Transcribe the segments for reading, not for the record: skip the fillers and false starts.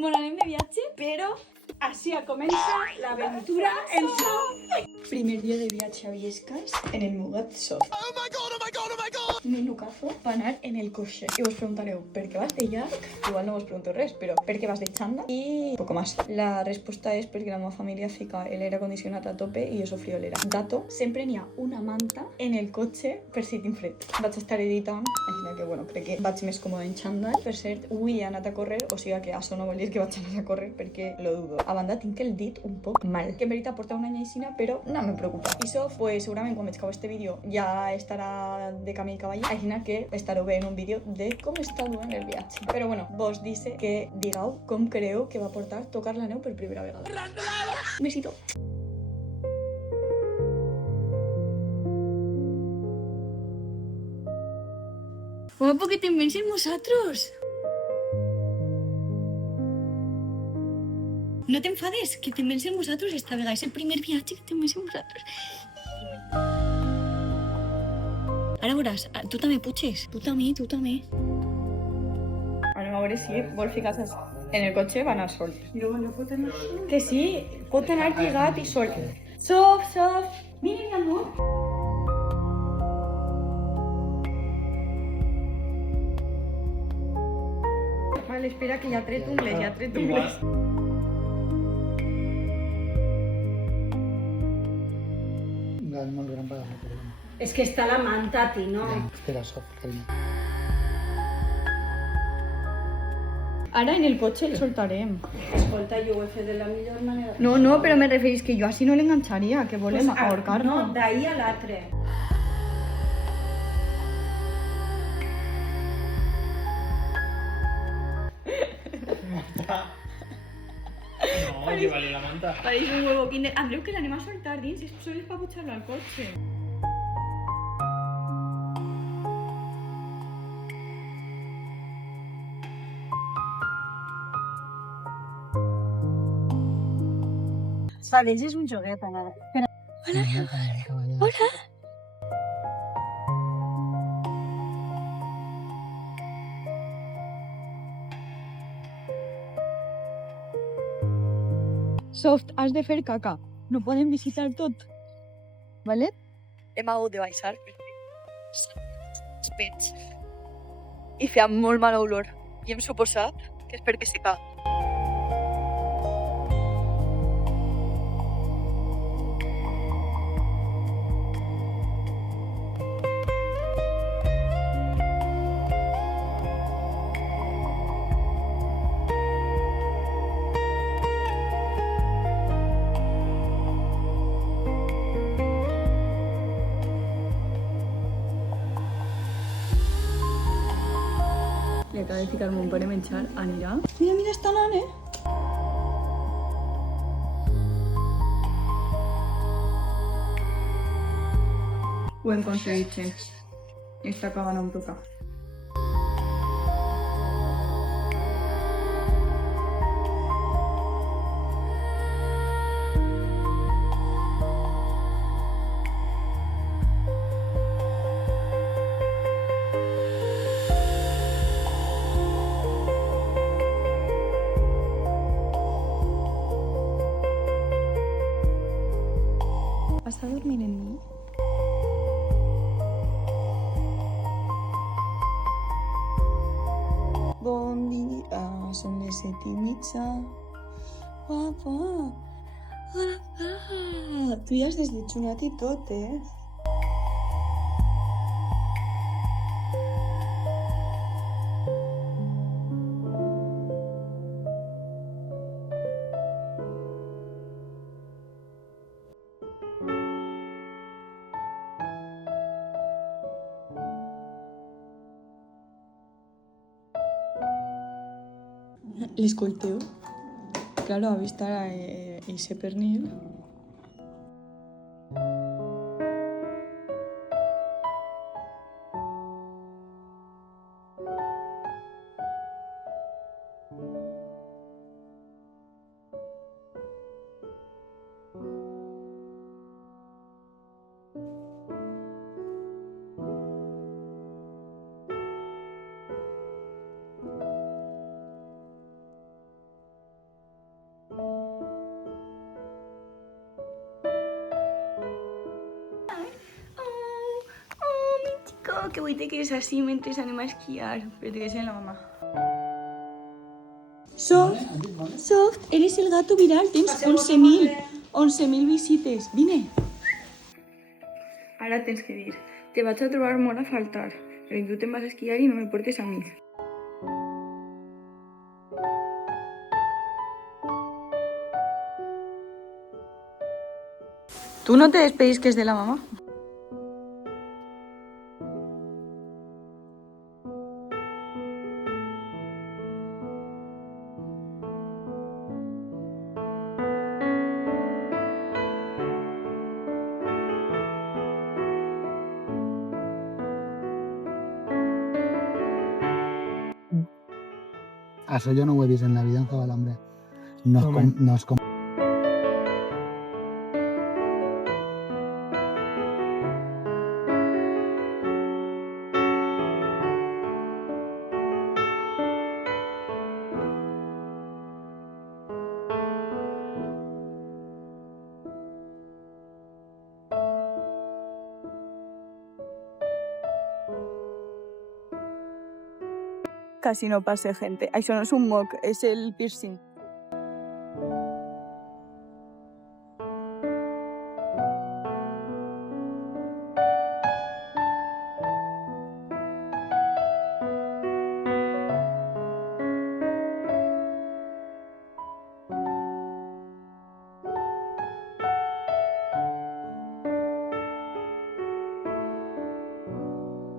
Bueno, anem de viatge, però així comença l'aventura en Sof. primer dia de viatge a Viescas en el Mugat Soft. Oh my god, oh my god, oh my god! Mi Nucazo va anar en el cotxe. I vos preguntareu, per què vas de llarg? Igual no vos pregunto res, però per què vas de xanda? I poco más. La resposta és perquè la meva família fica el aire acondicionat a tope i jo sóc friolera. Dato, sempre n'hi ha una manta en el cotxe per si tinc fred. Vaig estar editant, així que bueno, crec que vaig més còmode en xandall. Per cert, avui he anat a córrer, o sigui que això no vol dir que vaig anar a córrer perquè lo dudo. A banda, tinc el dit un poc mal, que en veritat porta una lleixina, però no me preocupa. I això, pues, segurament quan veig que este vídeo ja estarà de camí i cavall, així que estareu veient un vídeo de com està duent el viatge. Però bueno, vos dice que digueu com creu que va portar tocar la neu per primera vegada. Un besito. Guapo, que te envensen vosotros. No te enfades, que te envensen vosotros esta vegada. És el primer viatge que te envensen vosotros. Ara veuràs, tu també puixes. Tu també. Anem a veure si vol ficar-se en el cotxe, va anar sol. No pot anar sol. Que sí, pot anar lligat i sol. Sof, mira, mi amor. Vale, espera, que ja ha tret ungles, Un gat molt gran per a la corona. És que està la manta, no? Espera, Sof, calma. Ara en el cotxe el soltarem. Escolta, jo ho he fet de la millor manera. No, però me referís que jo així no l'enganxaria, que volem Pues, ahorcar-lo. No, d'ahir a l'altre. No, llévale la manta. Pareix un huevo kinder. Andreu, que l'anem a soltar dins, és sols per pujar-lo al cotxe. Sabells és un joguet, Anna. Hola. Soft, has de fer caca. No podem visitar tot. Vale? Hem hagut de baixar perquè els pets i feia molt mala olor. I hem suposat que és perquè se caga. Li acaba de ficar-me un pare a menjar, anirà. Mira, està anant, Ho hem aconseguit, gent. Està acabant amb tocar. Està dormint en mi? Bon dia, són les 7:30. Guapa! Guapa! Tu ja has desditxonat i tot, L'escolteu? Claro, ha vist ara ese pernil. que avui te quedes així mentre anem a esquiar, però te quedes en la mamà. Soft, eres el gato viral, tens 11.000 visites, vine. Ara tens que dir, te vaig a trobar molt a faltar, perquè tu te'n vas a esquiar i no me portes a mi. ¿Tú no te despedisques de la mamá? Això jo no ho he vist en la vida en Zabalambre. No es com... Casi no pasa gente. Això no és un moc, és el piercing.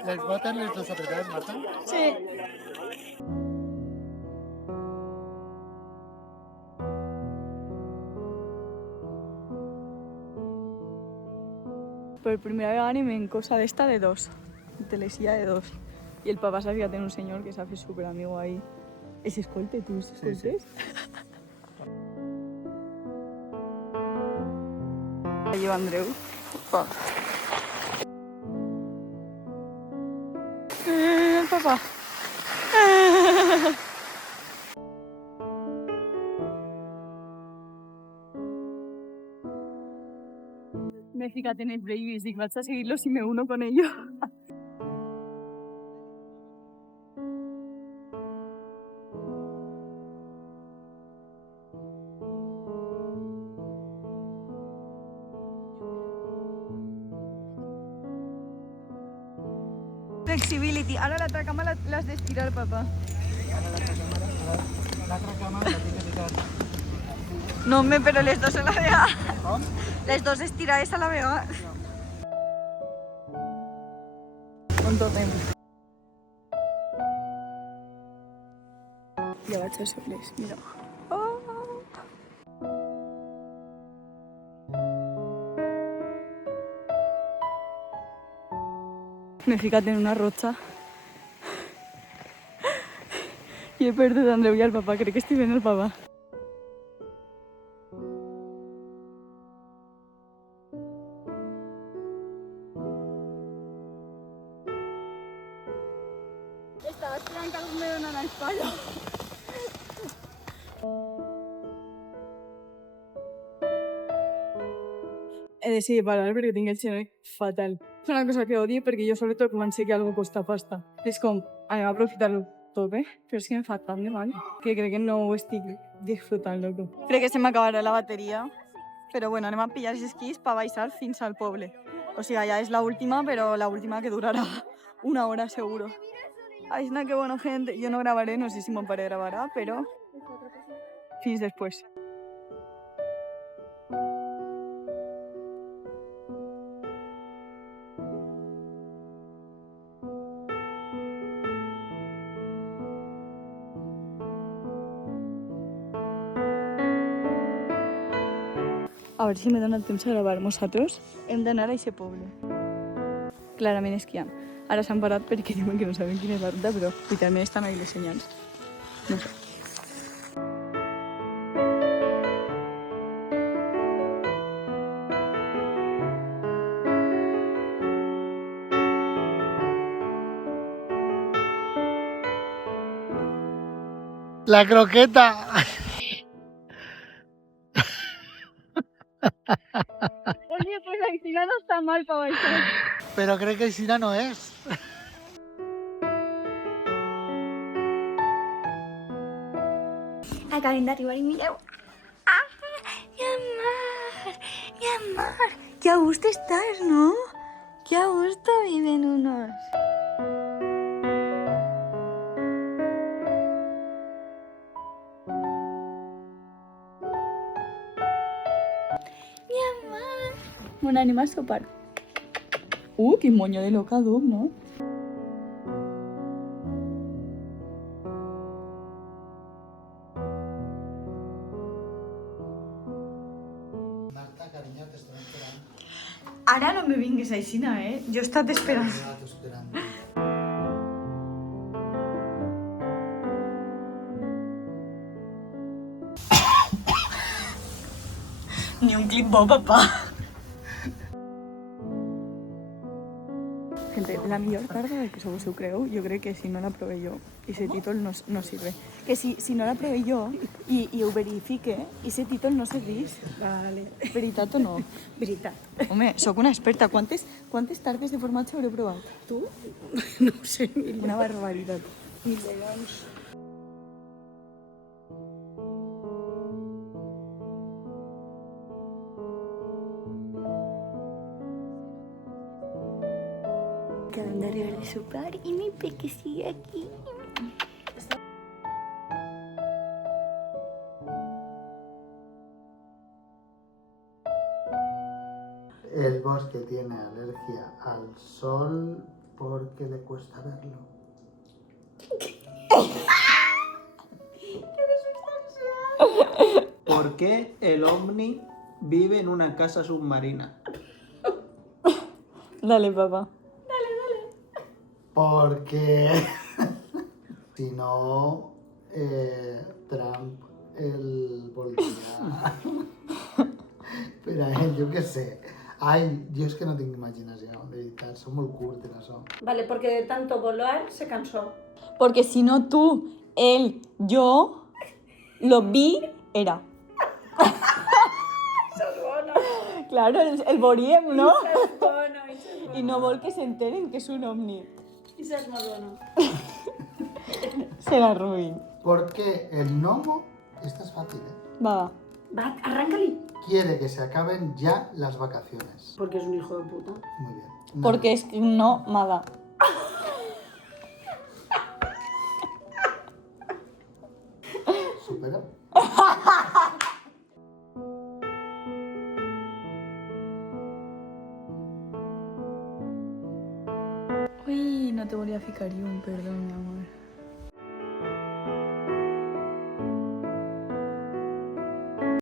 ¿Les botes les dos apretadas, Marta? Sí. Per primera vegada anem en cosa d'esta de dos, en telesilla de dos. I el papà s'ha ficat en un senyor que s'ha fet superamigo ahí. És escolte, tu és escoltes? La lleva Andreu. Opa. El papà. Me he ficat en els babies, dic, vaig a seguirlos y me uno con ellos. Flexibility. Ara l'altra cama l'has d'estirar, papà. L'altra cama la tinc que ficar. No, home, però les dos a la vegada. Com? Les dos estirades a la vegada. On tornem? Ja vaig a soles, mira. Oh! M'he ficat en una rotxa i he perdut Andreu i el papà. Crec que estic fent el papà. Estava esperant que algú me donara el palo. He decidit parar perquè tinc el genoll fatal. És una cosa que odio perquè jo sobretot començo que algo costa pasta. És com, anem a aprofitar-lo tot bé, però és que em fa tant de mal que crec que no ho estic disfrutant, loco. Crec que se m'acabarà la bateria, però bueno, anem a pillar els esquís per baixar fins al poble. O sigui, ja és l'última, però l'última que durarà una hora seguro. Ai, que bueno, gente. Jo no gravaré, no sé si mon pare gravarà, però fins després. A veure si m'he donat temps a gravar nosaltres. Hem d'anar a aquest poble. Clarament esquiant. Ara s'han parat perquè diuen que no saben quina és la ruta, però literalment estan ahí les senyals. No sé. La croqueta. Oye, pues la piscina no está mal para bailar. Pero creo que Sina no es. al calendario y mira. ¡Ah! Mi amor, qué a gusto estás, ¿no? Qué a gusto viven unos. Mi amor. Un animal sopar. Qué moño de locado, ¿no? Marta, cariño, te estoy esperando. Ara no me vingues així, Jo he estat esperant. Te esperando. Ni un clip bo, papá. Gente, la millor tarda del que se vos ho creu, jo crec que si no la prové jo, i ese títol no sirve. Que si no la prové jo i ho verifique, i ese títol no servís. Vale. Veritat o no? Veritat. Home, sóc una experta. Quantes tardes de formatge hauré provat? Tu? No ho sé. Una barbaritat. Milions. Calendario de sopar y mi peque sigue aquí. El bosque tiene alergia al sol porque le cuesta verlo. ¿Por qué el ovni vive en una casa submarina? Dale, papá. Porque si no, Trump el voldria per a ell, jo què sé. Ai, jo és que no tinc imaginació, de veritat, som molt curts en això. Vale, porque de tanto volar se cansó. Porque si no tú, él, yo, lo vi, era. Eso es bueno. Claro, el Boriem, ¿no? Eso es bueno, eso es bueno. Y no vol que se enteren que es un ovni. Eso es muy bueno. Se la ruin. Porque el gnomo, esta es fácil, ¿eh? Va. Va, arráncale. Quiere que se acaben ya las vacaciones. Porque es un hijo de puta. Muy bien. Porque es no mada. Supera. Uy, no te volví a ficar un perdón, mi amor.